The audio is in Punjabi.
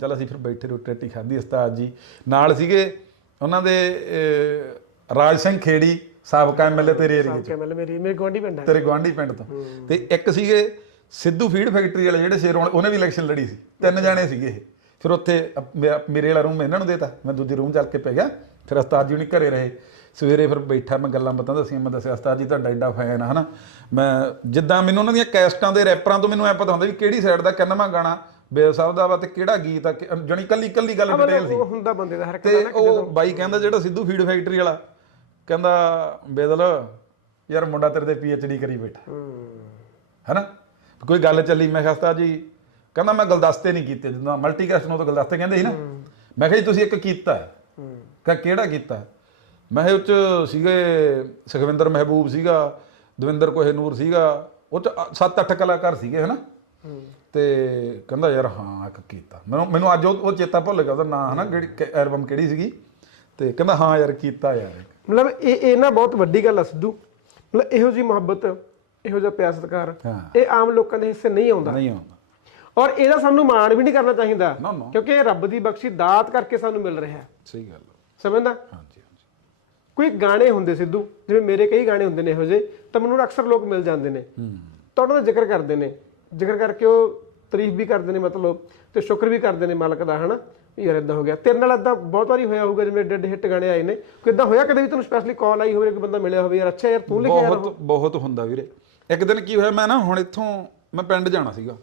ਚਲ ਅਸੀਂ ਫਿਰ ਬੈਠੇ ਰੋਟੀ ਰਾਟੀ ਖਾਧੀ ਉਸਤਾਦ ਜੀ। ਨਾਲ ਸੀਗੇ ਉਹਨਾਂ ਦੇ ਰਾਜ ਸਿੰਘ ਖੇੜੀ ਸਾਬਕਾ ਐਮਐਲਏ ਤੇਰੇ ਏਰੀਏ ਚ। ਮਤਲਬ ਮੇਰੀ ਮੇਰੇ ਗਵਾਂਢੀ ਪਿੰਡ ਹੈ ਤੇਰੇ ਗਵਾਂਢੀ ਪਿੰਡ ਤੋਂ। ਤੇ ਇੱਕ ਸੀਗੇ ਸਿੱਧੂ ਫੀਡ ਫੈਕਟਰੀ ਵਾਲੇ ਜਿਹੜੇ ਸ਼ੇਰੋਂ ਉਹਨੇ ਵੀ ਇਲੈਕਸ਼ਨ ਲੜੀ ਸੀ। ਤਿੰਨ ਜਾਣੇ ਸੀਗੇ ਇਹ। ਫਿਰ ਉੱਥੇ ਮੇਰਾ- ਵਾਲਾ ਰੂਮ ਇਹਨਾਂ ਨੂੰ ਦੇਤਾ। ਮੈਂ ਦੂਜੇ ਰੂਮ ਚੱਲ ਕੇ ਪੈ ਗਿਆ। ਫਿਰ ਉਸਤਾਦ ਜੀ ਹੁਣੀ ਘਰੇ ਰਹੇ। ਸਵੇਰੇ ਫਿਰ ਬੈਠਾ ਮੈਂ ਗੱਲਾਂ ਬਾਤਾਂ ਦੱਸੀਆਂ ਮੈਂ ਦੱਸਿਆ ਉਸਤਾਦ ਜੀ ਤੁਹਾਡਾ ਐਡਾ ਫੈਨ ਆ ਹਨਾ? ਮੈਂ ਜਿੱਦਾਂ ਮੈਨੂੰ ਉਹਨਾਂ ਦੀਆਂ ਕੈਸਟਾਂ ਦੇ ਰੈਪਰਾਂ ਤੋਂ ਮੈਨੂੰ ਐ ਪਤਾ ਹੁੰਦਾ ਵੀ ਕਿਹੜੀ ਸਾਈਡ ਦਾ ਕਿੰਨਵਾਂ ਗਾਣਾ ਬੇਲ ਸਾਹਿਬ ਦਾ ਵਾ ਤੇ ਕਿਹੜਾ ਗੀਤ ਆ? ਕਿ- ਜਣੀ ਕੱਲੀ ਕੱਲੀ ਗੱਲ ਡਿਟੇਲ ਸੀ ਉਹ ਹੁੰਦਾ ਬੰਦੇ ਦਾ ਹਰ ਤੇ ਉਹ ਬਾਈ ਕਹਿੰਦਾ ਜਿਹੜਾ ਸਿੱਧੂ ਫੀਡ ਫੈਕਟਰੀ ਵਾਲਾ ਕਹਿੰਦਾ ਬੇਦਲ ਯਾਰ ਮੁੰਡਾ ਤੇਰੇ ਤੇ ਪੀਐਚਡੀ ਕਰੀ ਬੈਠਾ। ਹੈਨਾ? ਕੋਈ ਗੱਲ ਚੱਲੀ ਮੈਂ ਕਿਹਾ ਉਸਤਾਦ ਜੀ ਕਹਿੰਦਾ ਮੈਂ ਗਲਦਸਤੇ ਨਹੀਂ ਕੀਤੇ ਜਿੱਦਾਂ ਮਲਟੀਕਾਸਟ ਨੂੰ ਤਾਂ ਗਲਦਸਤੇ ਕਹਿੰਦੇ ਸੀ ਨਾ। ਮੈਂ ਕਿਹਾ ਜੀ ਤੁਸੀਂ ਇੱਕ ਕੀਤਾ। ਕਿਹਾ ਕਿਹੜਾ ਕੀਤਾ? ਮੈਂ ਕਿਹਾ ਉਹ ਚ ਸੀਗੇ ਸੁਖਵਿੰਦਰ ਮਹਿਬੂਬ ਸੀਗਾ ਦਵਿੰਦਰ ਕੋਹਨੂਰ ਸੀਗਾ ਉਹ ਚ 7-8 ਕਲਾਕਾਰ ਸੀਗੇ ਹੈਨਾ? ਤੇ ਕਹਿੰਦਾ ਯਾਰ ਹਾਂ ਇੱਕ ਕੀਤਾ। ਮੈਨੂੰ ਮੈਨੂੰ ਅੱਜ ਉਹ ਉਹ ਚੇਤਾ ਭੁੱਲ ਗਿਆ ਉਹਦਾ ਨਾਂ ਹਨਾ ਕਿਹੜੀ ਐਲਬਮ ਕਿਹੜੀ ਸੀਗੀ? ਤੇ ਕਹਿੰਦਾ ਹਾਂ ਯਾਰ ਕੀਤਾ ਯਾਰ। ਮਤਲਬ ਇਹ ਇਹ ਨਾ ਬਹੁਤ ਵੱਡੀ ਗੱਲ ਆ ਸਿੱਧੂ। ਮਤਲਬ ਇਹੋ ਜੀ ਮੁਹੱਬਤ ਇਹੋ ਜਿਹਾ ਪਿਆਰ ਸਤਿਕਾਰ। ਇਹ ਆਮ ਲੋਕਾਂ ਦੇ ਹਿੱਸੇ ਨਹੀਂ ਆਉਂਦਾ। ਨਹੀਂ ਆਉਂਦਾ। ਔਰ ਇਹਦਾ ਸਾਨੂੰ ਮਾਣ ਵੀ ਨਹੀਂ ਕਰਨਾ ਚਾਹੀਦਾ। ਕਿਉਂਕਿ ਇਹ ਰੱਬ ਦੀ ਬਖਸ਼ੀ ਦਾਤ ਕਰਕੇ ਸਾਨੂੰ ਮਿਲ ਰਿਹਾ। ਹੈ ਸਹੀ ਗੱਲ। ਸਮਝਦਾ? ਹਾਂਜੀ ਹਾਂਜੀ। ਕੋਈ ਗਾਣੇ ਹੁੰਦੇ ਸਿੱਧੂ ਜਿਵੇਂ ਮੇਰੇ ਕਈ ਗਾਣੇ ਹੁੰਦੇ ਨੇ ਇਹੋ ਜਿਹੇ ਤਾਂ ਮੈਨੂੰ ਅਕਸਰ ਲੋਕ ਮਿਲ ਜਾਂਦੇ ਨੇ। ਤਾਂ ਉਹਨਾਂ ਦਾ ਜ਼ਿਕਰ ਕਰਦੇ ਨੇ। ਜ਼ਿਕਰ ਕਰਕੇ ਉਹ ਤਾਰੀਫ ਵੀ ਕਰਦੇ ਨੇ ਮਤਲਬ ਤੇ ਸ਼ੁਕਰ ਵੀ ਕਰਦੇ ਨੇ ਮਾਲਕ ਦਾ ਹਨਾ? ਵੀ ਯਾਰ ਇਦਾਂ ਹੋ ਗਿਆ। ਤੇਰੇ ਨਾਲ ਇਦਾਂ ਬਹੁਤ ਵਾਰੀ ਹੋਇਆ ਹੋਊਗਾ ਜਿਵੇਂ ਡੱਡ ਹਿੱਟ ਗਾਣੇ ਆਏ ਨੇ ਕੋਈ ਇਦਾਂ ਹੋਇਆ ਕਦੇ ਵੀ ਤੈਨੂੰ ਸਪੈਸ਼ਲੀ ਕਾਲ ਆਈ ਹੋਵੇ ਕਿ ਬੰਦਾ ਮਿਲਿਆ ਹੋਵੇ ਯਾਰ ਅੱਛਾ ਯਾਰ ਤੂੰ ਲਿਖਿਆ ਬਹੁਤ ਬਹੁਤ ਹੁੰਦਾ ਵੀਰੇ। ਇੱਕ ਦਿਨ ਕੀ ਹੋਇਆ ਮੈਂ ਨਾ ਹੁਣ ਇੱਥੋਂ ਮੈਂ ਪਿੰਡ ਜਾਣਾ ਸੀਗਾ।